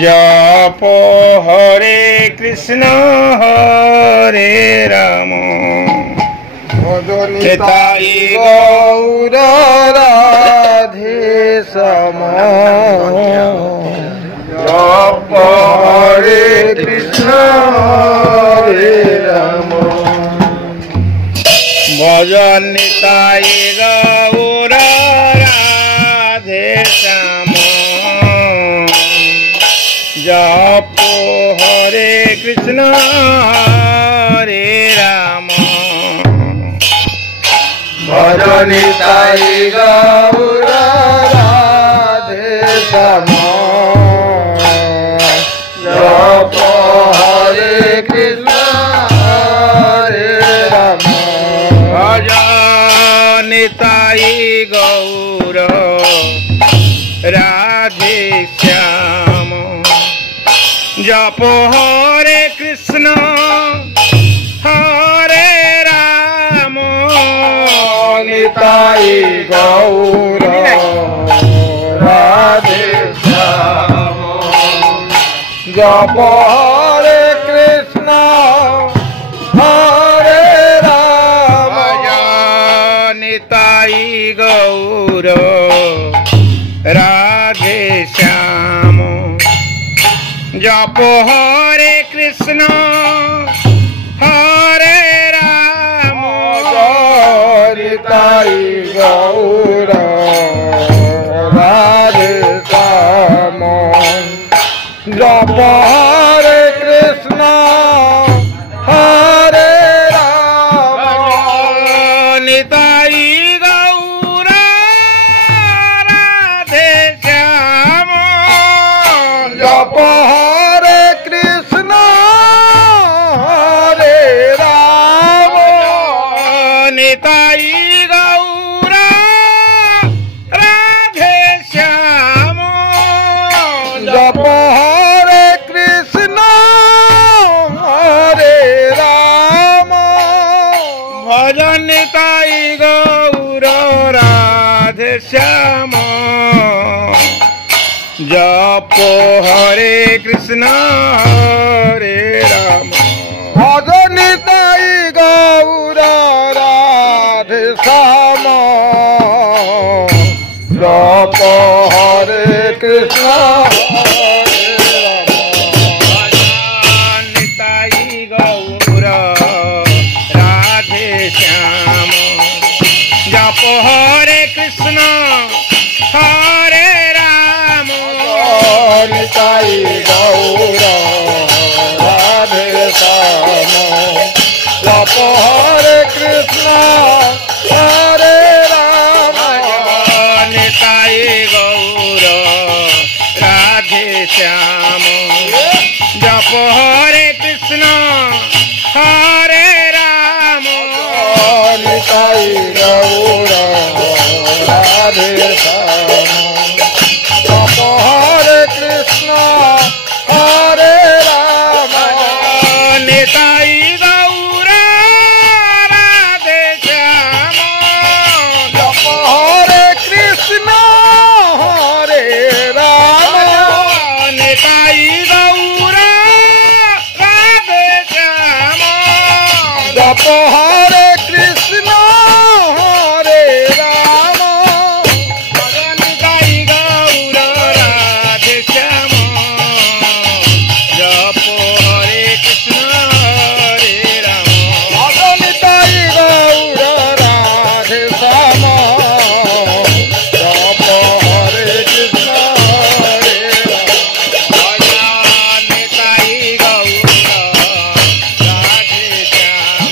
जप हरे कृष्ण हरे राम निताई गौर राधे श्याम जप हरे कृष्ण हरे राम भजन निताई गौर राधे श्याम जप हरे कृष्ण हरे राम भजन निताई गौर राधे श्याम जप हरे कृष्ण हरे राम भजन निताई गौर राधे श्याम जप हरे कृष्ण हरे राम निताई गौर राधे श्याम जप हरे कृष्ण हरे राम निताई गौर राधे श्याम जप हरे कृष्ण हरे राम निताई गौर राधे श्याम जप हरे कृष्ण हरे राम निताई गौर राधे श्याम जप हरे कृष्ण हरे राम निताई गौर राधे श्याम जप हरे कृष्ण हरे राम भजन निताई गौर राधे श्याम जप हरे कृष्ण हरे राम भजन निताई गौर राधे श्याम जप हरे कृष्ण भजन निताई गौर राधे श्याम जप हरे कृष्ण हरे राम निताई गौर राधे श्याम जप हरे कृष्ण हरे राम निताई गौर राधे श्याम जप हरे कृष्ण हरे राम निताई गौर राधे श्याम जप हरे कृष्ण हरे राम निताई गौर राधे श्याम जप हरे कृष्ण हरे राम निताई गौर राधे श्याम जप हरे कृष्ण हरे राम निताई गौर राधे श्याम जप हरे कृष्ण हरे राम निताई गौर राधे श्याम जप हरे कृष्ण हरे राम निताई गौर राधे श्याम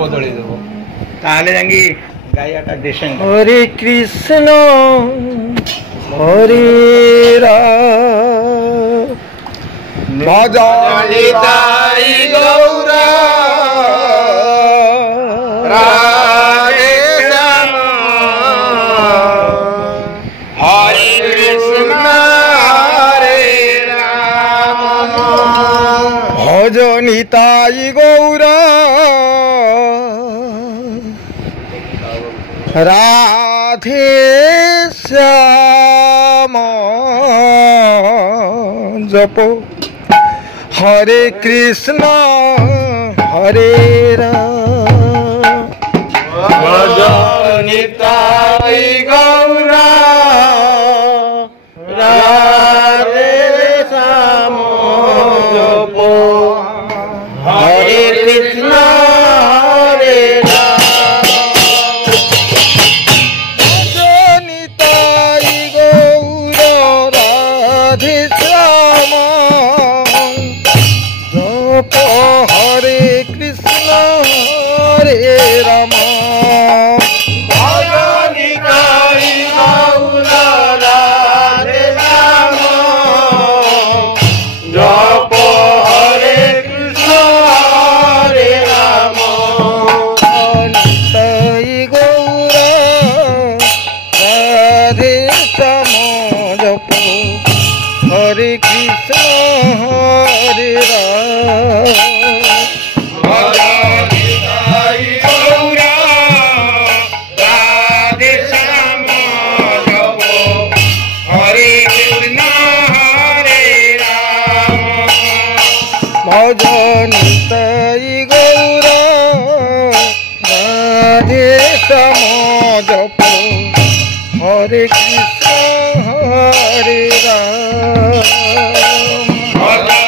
ବଦଳେଇ ଦେବ ତାହେଲେ ଯାଇକି ଗାଇବାଟା ଡିସେଣ୍ଟ। ହରେ କୃଷ୍ଣ ହରେ ରାମ ଭଜନିତାଇ ଗୌର ରାଧେ ଶ୍ୟାମ ହରେ କୃଷ୍ଣ ହରେ ରାମ ভজনিতাই গৌর রাধে শ্যাম জপ হরে কৃষ্ণ হরে রাম ভজনিতাই গৌর রাধে শ্যাম জপ হরে কৃষ্ণ হরে রাম ভজনিতাই গৌর রাধে শ্যাম জপ হরে কৃষ্ণ হরে রাম ভজনিতাই গৌর রাধে শ্যাম জপ হরে কৃষ্ণ হরে রাম নিতাই গৌর রাধে শ্যাম জপ হরে কৃষ্ণ হরে রাম ভজনিতাই গৌর রাধে শ্যাম জপ হরে কৃষ্ণ হরে রাম ভজনিতাই গৌর রাধে শ্যাম জপ হরে কৃষ্ণ হরে রাম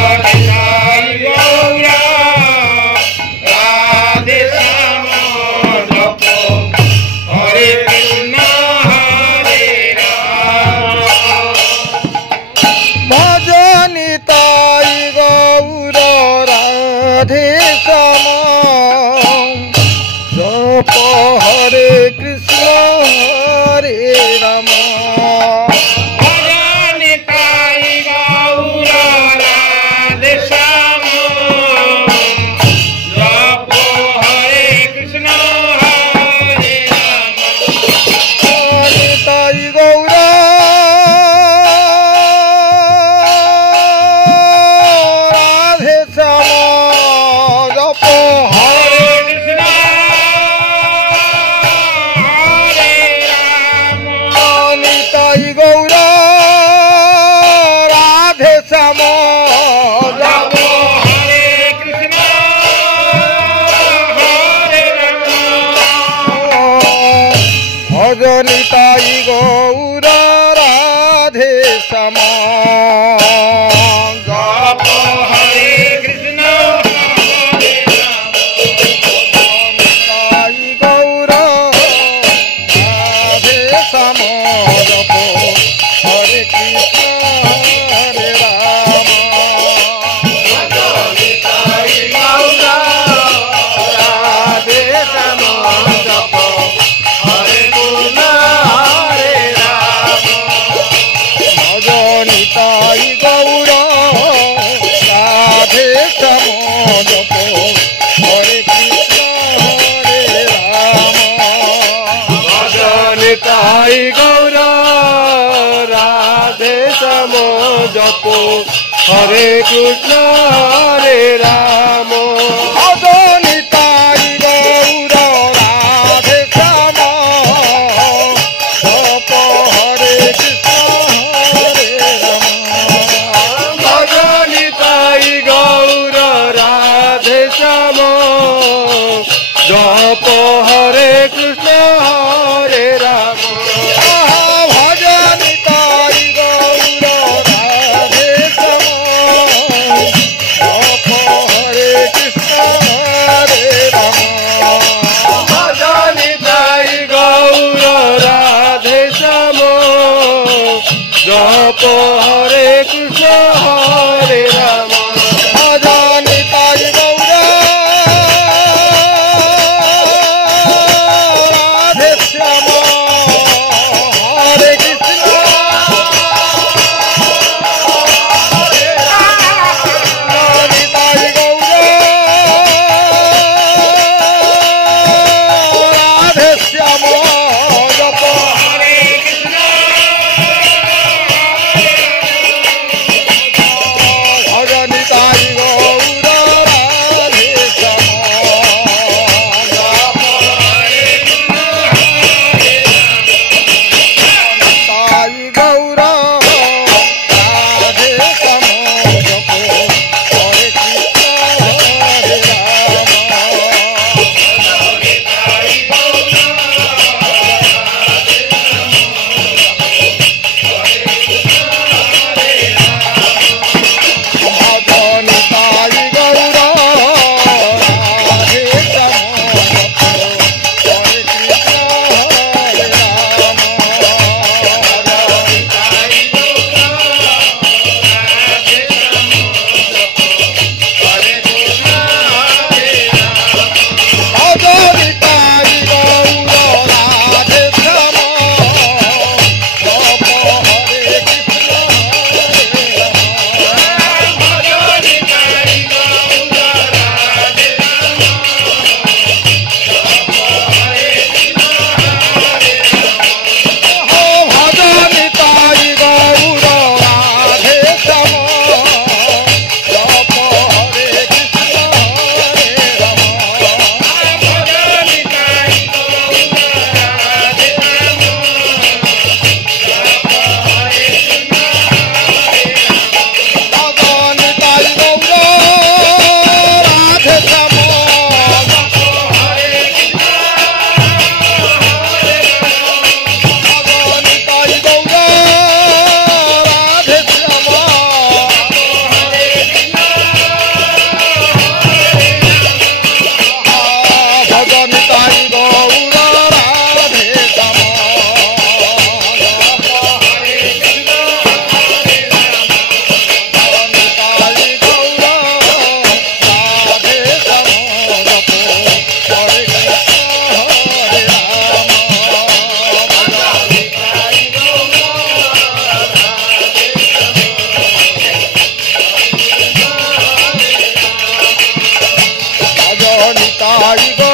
ভজনিতাই গৌর রাধে শ্যাম জপ হরে কৃষ্ণ হরে রাম ভজনিতাই গৌর রাধে শ্যাম জপ হরে কৃষ্ণ হরে রাম ভজনিতাই গৌর রাধে শ্যাম জপ হরে কৃষ্ণ হরে রাম ভজনিতাই গৌর রাধে শ্যাম জপ হরে কৃষ্ণ হরে রাম ভজনিতাই গৌর রাধে শ্যাম জপ হরে কৃষ্ণ হরে রাম ভজনিতাই গৌর রাধে শ্যাম জপ হরে কৃষ্ণ হরে রাম ভজনিতাই গৌর রাধে শ্যাম জপ হরে কৃষ্ণ হরে রাম ভজনিতাই গৌর রাধে শ্যাম জপ হরে কৃষ্ণ হরে রাম ভজনিতাই গৌর রাধে শ্যাম জপ হরে কৃষ্ণ হরে রাম ভজনিতাই গৌর রাধে শ্যাম জপ হরে কৃষ্ণ হরে রাম ভজনিতাই গৌর রাধে শ্যাম জপ হরে কৃষ্ণ হরে রাম ভজনিতাই গৌর রাধে শ্যাম জপ হরে কৃষ্ণ হরে রাম ভজনিতাই গৌর রাধে শ্যাম যাই গো